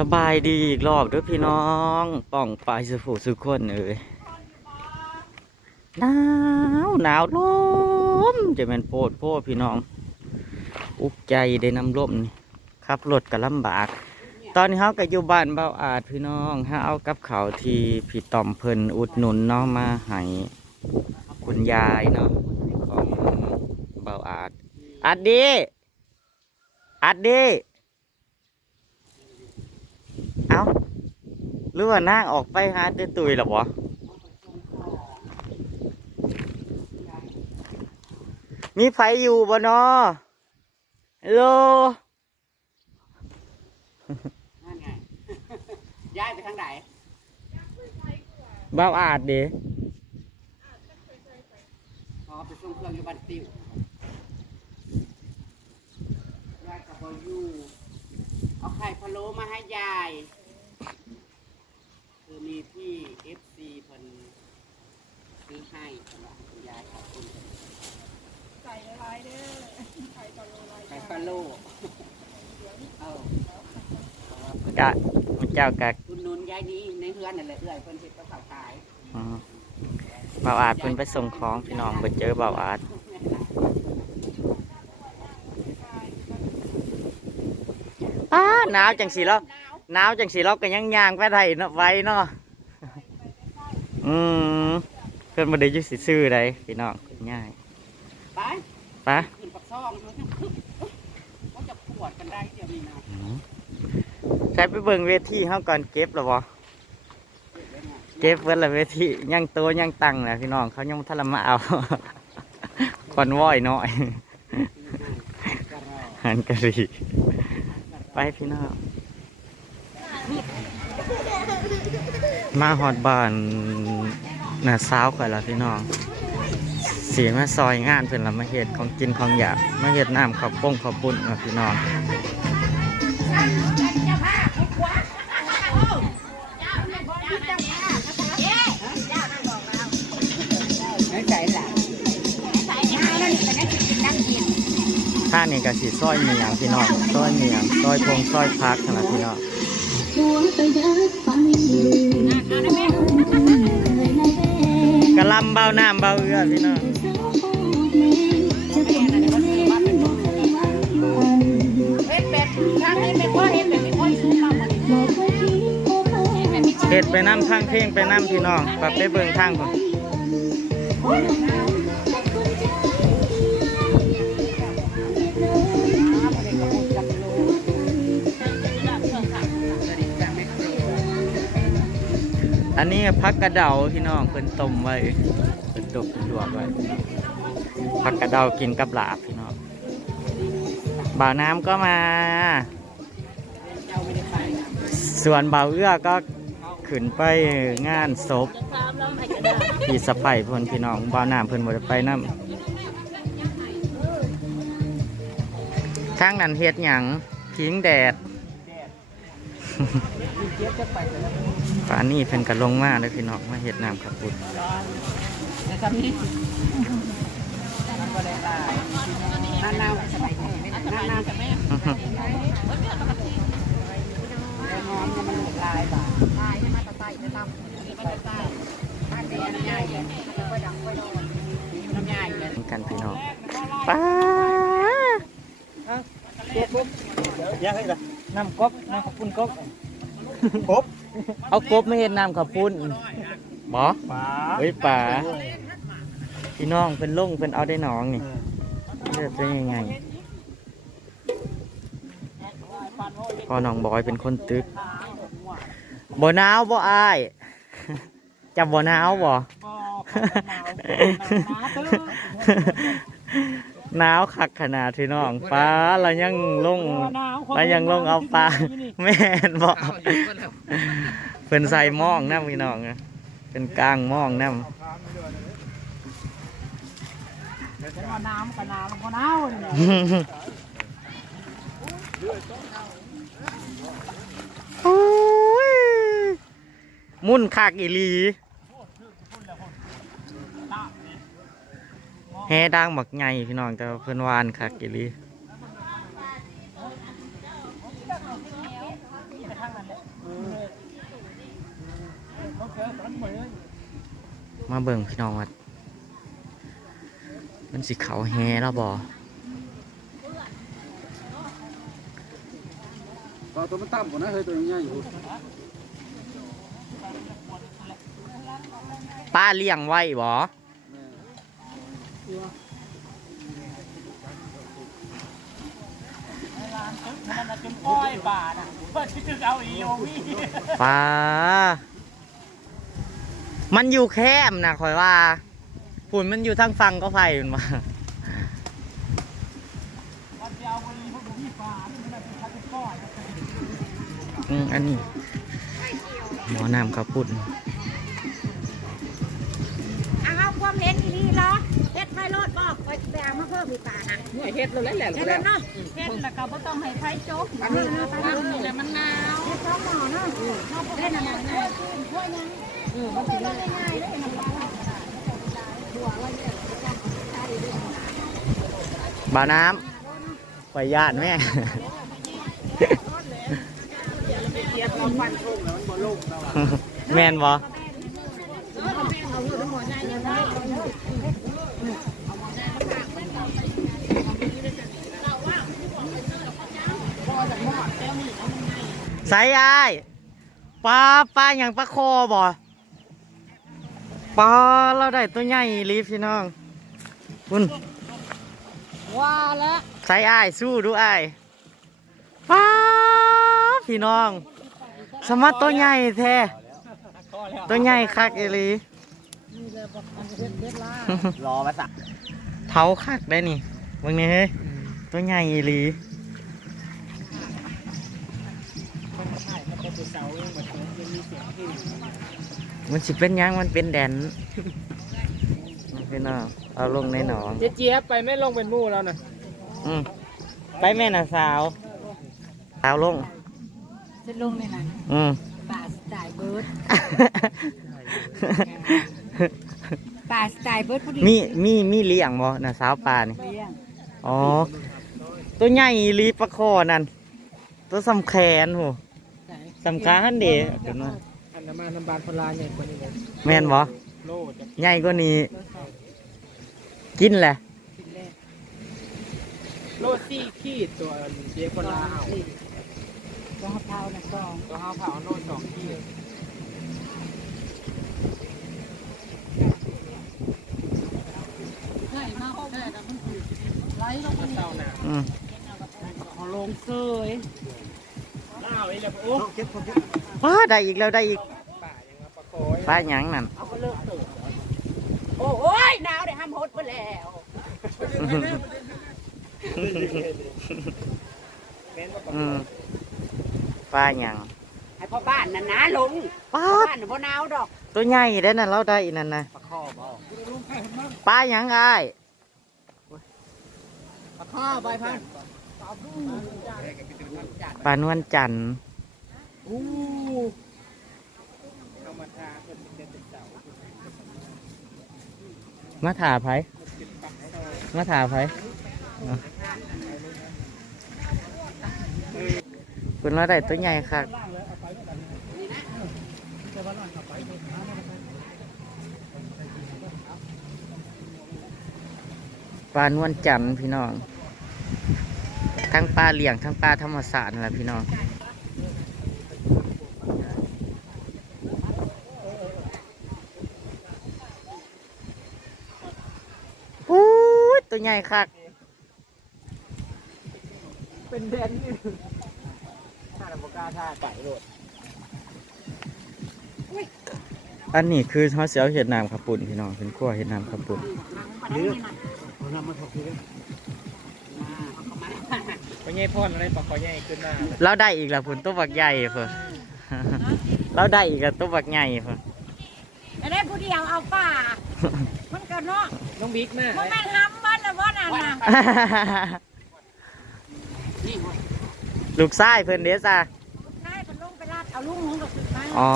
สบายดีอีกรอบด้วยพี่น้องป่องปลายสุผูสุขคนเอ้ยหนาวหนาวลมจะแม่นโพดโพดพี่น้อง อุกใจได้นำลมนี่ขับรถก็ลำบาก ตอนนี้เฮาก็อยู่บ้านเบาอาจพี่น้องเฮาเอากับเขาที่พี่ต่อมเพิ่นอุดหนุนเนาะมาให้คุณยายเนาะของเบาอาจอัดดีอัดดีาหรือว่านางออกไปหาเตตุยหรอวะมีไผอยู่บ่นอฮัลโหลนั่นไงย้ายไปทางไหนบ้าวอาดเด้อ๋อไปส่งเครื่องอยู่บ้านติวย้ายกับบอยู่เอาไข่พะโล้มาให้ยาย คือมีพี่เอฟซีเพิ่นซื้อให้สำหรับคุณยายขอบคุณใส่ละลายเด้อไข่ปลาโลลายไข่พะโล้เอากะเจ้ากะคุณนุนยายนี้ในเฮือนนั่นแหละเอื้อยเพิ่นเฮ็ดกับข้าวขายอืมบ้าวอาดเพิ่นไปส่งของพี่น้องไปเจอบ้าวอาดอ้าหนาวจังสีแล้วหนาวจังสีเราก็ยังย่างไปได้เนาะไว้เนาะ อืมเพิ่นบ่ได้อยู่สิซื้อใดพี่น้องง่ายไปไปะขึ้นปักซ่องมันจะคึกมันจะปวดกันได้เดี๋ยวนี้นะใช้ไปเบิ่งเวทีเฮาก่อนเก็บแล้วบ่เก็บเบิ่งละเวทียังโตยังตั้งแหละพี่น้องเขายังบ่ทันละมาเอาคอนวอยน้อยก็รอหันกะหรี่ไปพี่น้องมาฮอดบ้าน น่ะสาวข่อยละพี่น้องสีมาซอยงานเพิ่นละมาเฮ็ดของกินของอยากมาเฮ็ดน้ำข้าวป้งข้าวปุ้นเนาะพี่น้องไม่านี่ก็สิซอยเมียงพี่น้องซอยเมียงซอยพงซอยพักนั่นล่ะพี่น้อง กะลำเบาน้ำเบาเอือพี่น้องเฮ็ดแบบทางนี้เป็นว่าเฮ็ดแบบเป็นคนซื้อมาหมดเฮ็ดไปน้ำทางเพลงไปน้ำพี่น้องปรับไปเบิ่งทางก่อน อันนี้พักกระเดาพี่น้องเพิ่นต้มไว้เพิ่นตกลวกไว้พักกระเดากินกับลาบพี่น้องบ่าวน้ำก็มา ส่วนบ่าวเอื้อก็ขึ้นไปงานศพพี่สะใภ้เพิ่นพี่น้องบ่าวน้ำเพิ่นบ่ได้ไปนํทางนั้นเฮ็ดหยังพิงแดด ปลานนี้เพิ่นก็ลงมาเด้อพี่น้องมาเฮ็ดน้ำขับปุดในคำนี้มันก็ได้ลายหน้าหนาวสบายแท้ไม่น้าหนาวกับแม่ไอ้หอมเนี่ยมันหลุดลายบ่าลายให้มาตะไต้จะตำมาตะไต้ถ้าเป็นน้ำใหญ่เลยก็ดังก็นอนน้ำใหญ่เลยกันพี่น้องป้ายังไงล่ะน้ำกบปุ้น กบกบเอากบมาเฮ็ดน้ำขับปุ้นบ่ป๋าเฮ้ยป่าพี่น้องเพิ่นลงเพิ่นเอาได้หนองนี่เลือดเป็นยังไงพ่อน้องบอยเป็นคนตึกบ่หนาวบ่อายจับบ่หนาวบ่ หนาวคักขนาดพี่น้องป้าเรายังลงเรายังลงเอาปลาแม่นบอกเพิ่นใส่หม่องน้ำพี่น้องนะเป็นกลางหม่องน้ฉันว่าน้ำกับน้ำก็น้ำเนี่ยำโอ้ยมุ่นคักอีหลี แฮ่ดังบักไงพี่น้องแต่ว่าเพิ่นวานคักอีหลีเมาเบิ่งพี่น้องว่ามันสิเขาแฮแล้วบ่ตัวตัวมันต่ำกว่านะเฮ้ยตัวใหญ่อยู่ป้าเลี้ยงไว้บ่ มันจนก้อยบาทอะเพื่อที่จะเอาอีโอมี่ป้ามันอยู่แคมป์นะคอยว่าฝุ่นมันอยู่ทางฟังก็ไฟมันมาวันเดียววันนี้พวกพี่ฟ้ามันเป็นพันก้อยอืมอันนี้หมอน้ำข้าวปุ้นเอาความเห็นดีเหรอเฮ็ดไฟโรดบอกไปไปเอามาเพิ่มอีกป่านะหน่วยเฮ็ดแล้วแหละเฮ็ดแล้วเนาะเฮ็ดแล้วก็บ่ต้องให้ไฟโจ๊กอันนี้นะอันนี้แหละมันหนาวเฮ็ดสองหม้อเนาะเฮ็ดนั่นน่ะถ้วยนึงเออมันสิได้ง่ายๆเลยมันบ่าวน้ำปล่อยญาติแม่เทียบเราฟันทงแล้วมันบ่ ลงแล้วอะแม่นบ่ใส่อายปลาปลาอย่างปลาคอบ่ปลาเราได้ตัวใหญ่อีหลีพี่น้องคุณว่าแล้วใส่อายสู้ดูอายปลาพี่น้อง สมัดตัวใหญ่แท้ตัวใหญ่คักอีหลี รอมาสักเท้าคักได้นี่เบิ่งนี่เฮ้ยตัวใหญ่อีหลีมันสิเป็นหยังมันเป็นแดนพี่น้องเอาลงในหนองเจ๊เจี๊ยบไปไม่ลงเป็นมู่แล้วนะอืมไปแม่น่ะสาวสาวลงจะลงในนั้นอืมป่าสไตล์เบิร์ด ป่าสไตล์เบิร์ดพอดีมีมีมีเลี้ยงบ่น่ะสาวป่านี่เลี้ยงอ๋อ ตัวใหญ่อีหลีปลาคอนั่นตัวสำแขนโหสำคัญเด้เดี๋ยวนะอันนั้นมาทำบานพลาใหญ่กว่านี้เลยแม่นบ่โลจะใหญ่กว่านี้กินแหละโลซี่ขีดตัวเจ๊พลาเอารองเท้านะกองตัวห้าเผาโลสองขีดเศร้าหนา อืมเอาลงเซยเล่าอีแล้วโอ้ว้าได้อีกแล้วได้อีกป่ายังมาประโกยปลาหยังนั่นเอาไปเลิกเติมโอ้ยหนาวเดี๋ยวห้ามฮดไปแล้วแม่นว่าประอืมปลาหยังให้พ่อบ้านน่ะนะลงปลาพ่อบ้านน่ะบ่หนาวดอก ตัวใหญ่ได้อนั่นเราได้อีนั่นนะประคอบ่ปลาหยังอ้ ประคอใบพันปลานวลจันทร์อู้มาถาไผมาถาไผคุณเราได้ตัวใหญ่ครับปลานวลจันทร์พี่น้อง ทั้งปลาเลี้ยงทั้งปลาธรรมศาสตร์นั่นแหละพี่น้องอู้ยตัวใหญ่คักเป็นแดนนี่ถ้าเราบอกล้าท่าไก่โลดอันนี้คือเขาเสียวเห็ดน้ำขับปุ่นพี่น้องเป็นขั้วเห็ดน้ำขับปุ่น เลือกเอานำมาถกทีเด้อป ลาใหญ่พ่อนอะไรปลาคอใหญ่ขึ้นหน้าเลยเราได้อีกแล้วพุ่นตัวบักใหญ่เพิ่นเราได้อีกแล้วตัวบักใหญ่เพิ่นไอ้ได้ผู้เดียวเอาป่า มันก็เนาะน้องบิ๊กมามันแม่นห้ำมันน่ะบ่นั่นน่ะนี่เว้ยลูกชายเพิ่นเด้ซ่านายมันลงไปลาดเอาลุงลงกับสุดมาอ๋อ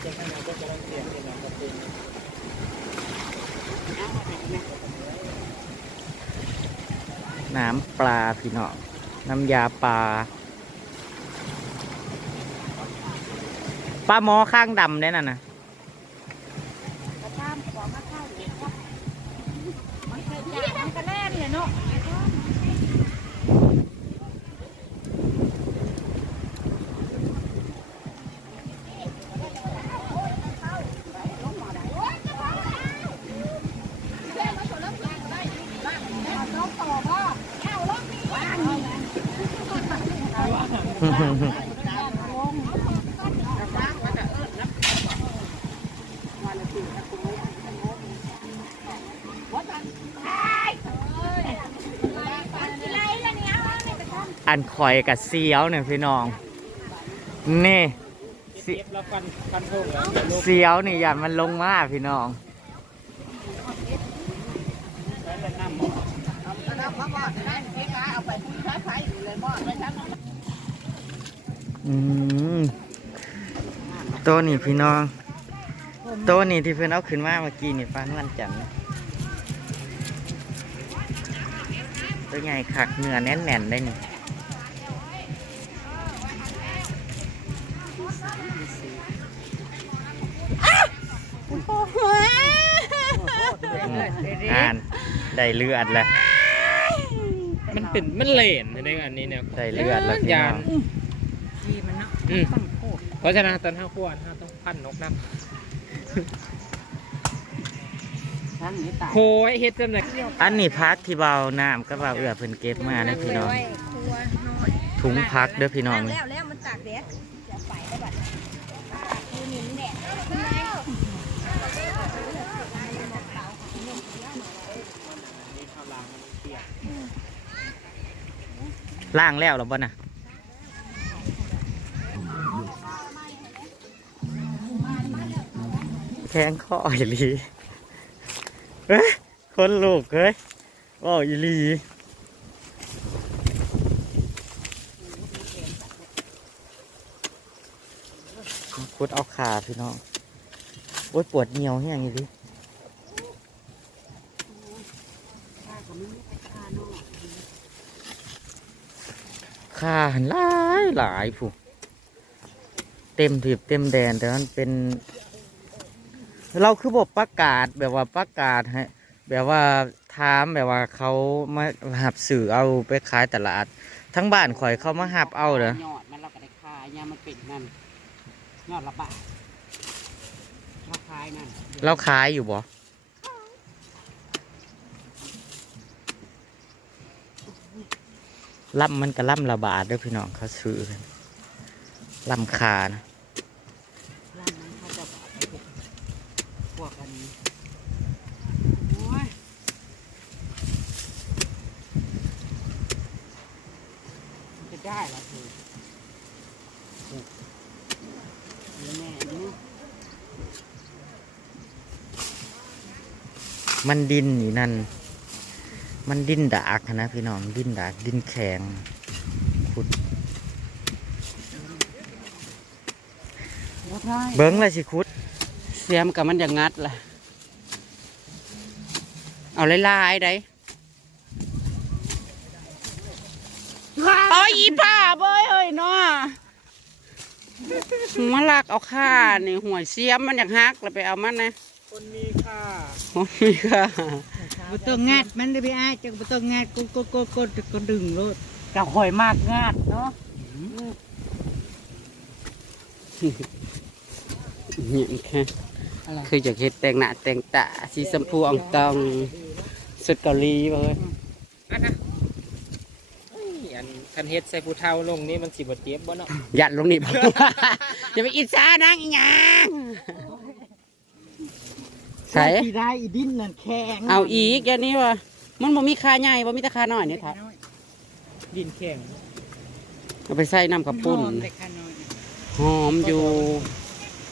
เจ้าขนาดก็จะต้องเสียงนี่นะขอบคุณ น้ำปลาพี่น้องน้ำยาปลาปลาหมอข้างดำได้น่ะนะกระตามบอกมาเข้าอยู่ครับมันเคยจ่ายมันก็แล่นเลยเนาะ อันคอยกับเสียวเนี่ยพี่น้อง นี่เสีเก็บแล้วฟันฟันโทงแล้วเดี๋ยวลงเสียวนี่อย่ามันลงมาพี่น้องตัวนี้พี่น้องตัวนี้ที่เพื่อนเอาขึ้นมาเมื่อกี้นี่ฟ้านวันจันทร์ตัวใหญ่คักเนื้อแน่นๆได้นี่ ได้เลือดแล้วมันเป็นมันเหลนในอันนี้เนี่ยได้เลือดแล้วพี่น้องดีมันเนาะอืมต้องโคตรเพราะฉะนั้นตอนห้าขวดห้าต้องพันนกน้ทั้งนี้ตายำโหยเฮ็ดจนเลยอันนี้พักที่เบาน้ำก็เบาเอือเพิ่นเก็บมานะพี่น้องถุงพักเด้อพี่น้อง แล้วแล้วมันตากแดดจะไปได้บัดคืนนี้แดดขึ้นไหม ล่างแล้วหรอบ่น่ะแทงข้ออีลีเฮ้ยคนลูกเฮ้ยว่าวอีลีคุดเอาขาพี่น้องโอ้ยปวดเหนียวแห้งอีลี ขาหันหลายหลายผู้เต็มถีบเต็มแดนแต่มันเป็น เราคือบอกประกาศแบบว่าประกาศให้แบบว่าถามแบบว่าเขามาหับสื่อเอาไปขายตลาด ทั้งบ้านข่อยเขามาหับเอาเหรอยอดมันเราก็ได้ขายยามันเป็นนั่นยอดละบาทเราขายนั่นเราขายอยู่บ่ ล่ำมันก็ล่ำระบาดด้วยพี่น้องเขาซื้อกันล่ำคานะมันเขาจะเอาดพวกกันโอ้ยมันจะได้หรอเธอแม่นี่มันดินนี่นั่น มันดินดากนะพี่น้องดินดากดินแข็งขุดบ่ได้เบิ้งเลยสิขุด เสียมกับมันอย่างงัดล่ะ เอาลายๆได้โอ้ยอีป่าเบ้ยเอ้ยเนาะมาลักเอาค่านี่หวยเสียมมันอยากฮักแล้วไปเอามันนะ คนมีค่าโอ้ยค่ะ บ่ต้องงัดมันได้ไปอ้ายจังบ่ต้องงัดกดกดกดกดก็ดึงโลดกะหอยมากงาดเนาะเนี่ยค่คืออยากเฮ็ดแต่งหน้าแต่งตาสีชมพูอ่องตองสุดเกาหลีเว้ยอันนะเอ้ยอันคันเฮ็ดใส่ผู้เฒ่าลงนี่มันสิบ่เจ็บบ่เนาะยัดลงนี่บ่ อย่าไปอิจฉานางอีหยัง ใส่ที่ได้อีดินนั่นแข็งเอาอีกอย่างนี้วะมันบ่มีค่าใหญ่บ่มีแต่ค่าน้อยนี่ครับดินแข็งเอาไปใส่น้ำกับปุ่นหอมแต่ข้าน้อยหอมอยู่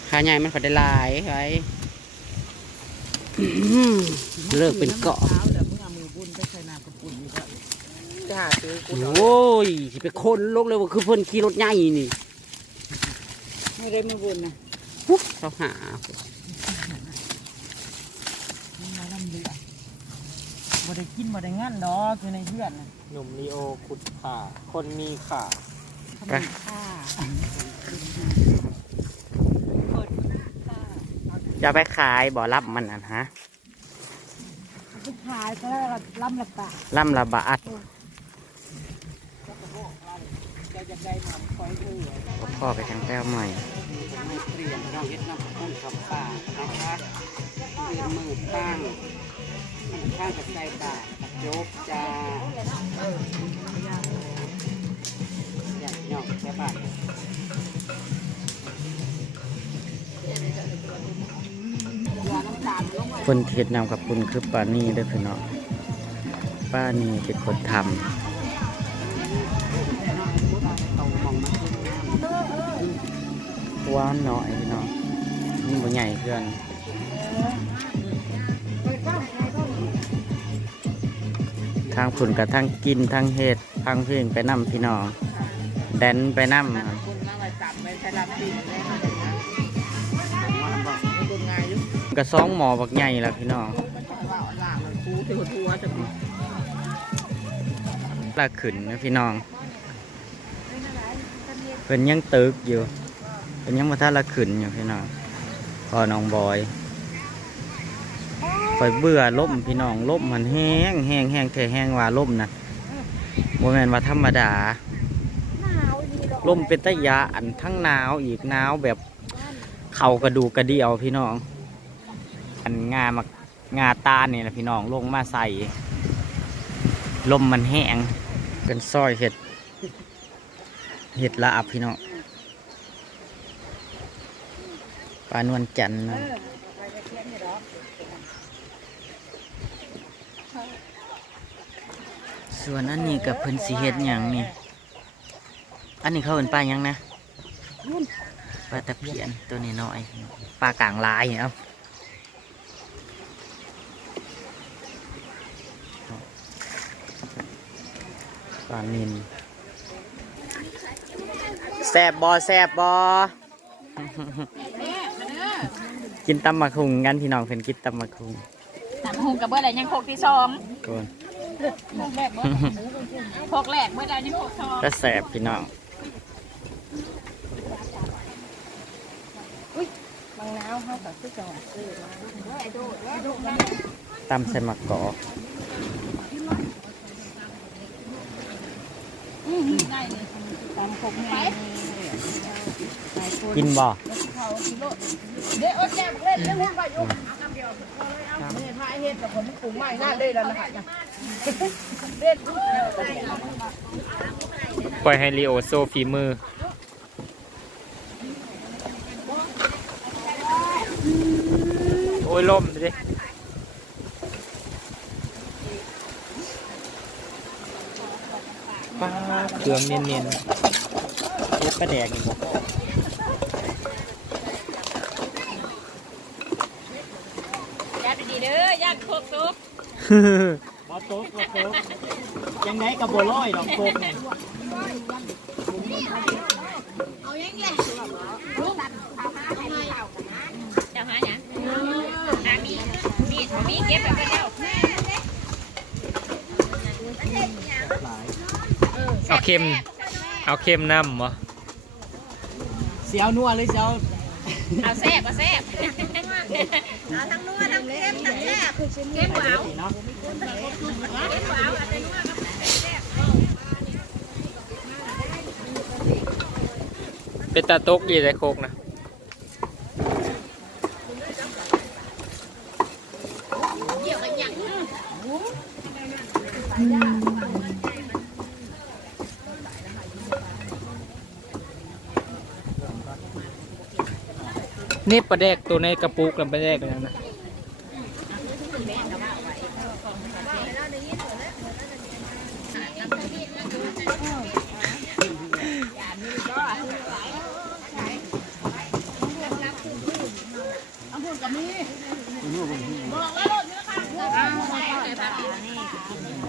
ค่าใหญ่มันก็ได้หลายไว้อื้อเลิกเป็นเกาะเช้าแล้วมึงเอามือบุญไปใส่น้ำกับปุ่นนี่ก็จะหาซื้อกูโอ้ยสิไปคนลงเลยว่าคือเพิ่นขี่รถใหญ่นี่ ไม่ได้มือบุญนะปุ๊บเขาหา มันมาลำเลือ บ่ได้กินบ่ได้งั้นดอกอยู่ในเพื่อนน่ะหนุ่มลีโอขุดขาคนมีขาเขามีค่าจะไปขายบ่อรับมันอะฮะขายก็แล้วลำละบาทล่ำละบาทจะจะได้มาคอยดูพ่อไปทางแก้วใหม่ ไม่เปลี่ยนน้องเฮ็ดน้ำพุ่งกับป่านะคะเรียนมือข้าง ข้างกับใจป่าโยกจ้าอยากย่องใช่ป่ะคนเฮ็ดนำกับคุณคือป้านี่ด้อพี่น้องป้านี่เป็นคนทำตรงมองมาหวานหน่อยพี่น้องนี่บ่ใหญ่เกินางผุนกับทางกินทางเห็ดทางเพลงไปนำพี่น้องแดนไปนำคุณมาไปจับไปใช้รับปีเลยมกระซองหมอบักใหญ่ล้วพี่น้องลางมันคูที่หัวทัวจะขึ้นนะพี่น้องเพิ่นยังตึกอยู่เพิ่นยังมาท่าละขึ้นอยู่พี่น้องพอน้องบอย คอยเบื่อล่มพี่น้องล่มมันแห้งแห้งแห้งแท้แห้งว่าล่มนะโมแมนว่าธรรมดาหนาวดีดอกล่มเป็นตะยาอันทั้งหนาวอีกหนาวแบบเข่ากระดูกกระเดียวพี่น้อง อันงามักงาตาเนี่ยนะพี่น้องลงมาใส่ลมมันแห้งเป็นซอยเห็ด เห็ดละอับพี่น้องปลานวลจันทร์นะ ส่วนอันนี้กับเพิ่นสีเห็ดหยังนี่ อันนี้เขาเป็นปลาหยังนะปลาตะเพียนตัวนี้น้อยปลากลางลายเนี่ยเอาปลานินแซบบอแซบบอกินตำมะคุงกันพี่น้องเพิ่นกินตำมะคุงหนังหุงกับเบอร์อะไรยังโคกที่สองก่อน โคกแรกบ่โคกแรกเบอร์อะไรยังโคกสองก็แสบพี่น้องบางน้าวเขากับคือจังหวัดซื้อมาตำใส่มะกอกได้เลยตามโคกไงกินบ่เดี๋ยวแจกเล่นเรื่องว่าอยู่ เอาเดียวเอาเนี่ยพายเฮ็ดกับผมปรุงใหม่หน้าได้แล้วนะคะเล่นปล่อยให้ลีโอโซฟีมือ โอ้ยล่มดิป้าเครื่องเนียนเล็บปลาแดกนี่บ่ยัดดีๆเด้อยัดโคกซุก บอโต๊ะบอโต๊ะยังไงกับบัวลอยดอกโกกเนี่ยเจ้าหาหยังนามีมีดบ่มีเก็บไปเพิ่นแล้วเอาเค็ม เอาเค็มน้ำบ่เสียวนัวเลยเสียวเอาแซ่บเอาแซ่บเอาทั้งนัวทั้ง เค็นาะเค็มบ่เอาเอาแต่นัวกับแซ่บเป็นตาตกดีเลยโคกนะนี่ปลาแดกตัวในกระปุกกับปลาแดกกันนะ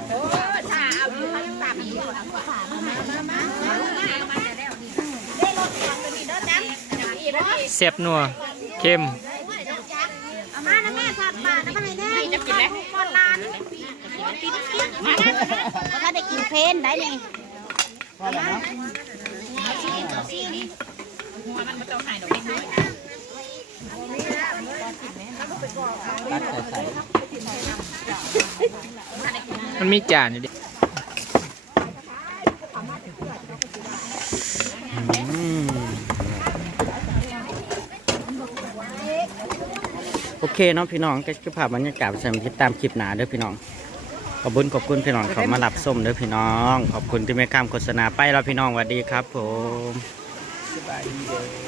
โอ้ถ้าเอาอยู่ทั้งตับอยู่เอามามามาเอามาแต่แล้วนี่ได้รถก่อนตัวนี้เด้อจ้ะอย่างนี้บ่ เสียบ นัวเค็มเอามานะแม่ผักบานะมาให้แน่จะกินแล้วก่อนร้านกินกินมานถ้าได้กินเพนได้นี่ว่าแล้วเนาะหัวมันมาต้องหายดอกเล็กน้อยตัดใส่มันมีจานอยู่ดิ อืมโอ เคเนาะพี่น้องก็คือภาพบรรยากาศสำหรับติดตามคลิปหนาเด้อพี่น้อง ขอบคุณขอบคุณพี่น้องเขามารับส้มเด้อพี่น้อง ขอบคุณที่ไม่ข้ามโฆษณาไปแล้วพี่น้องสวัสดีครับ ผม สบายดีเด้อ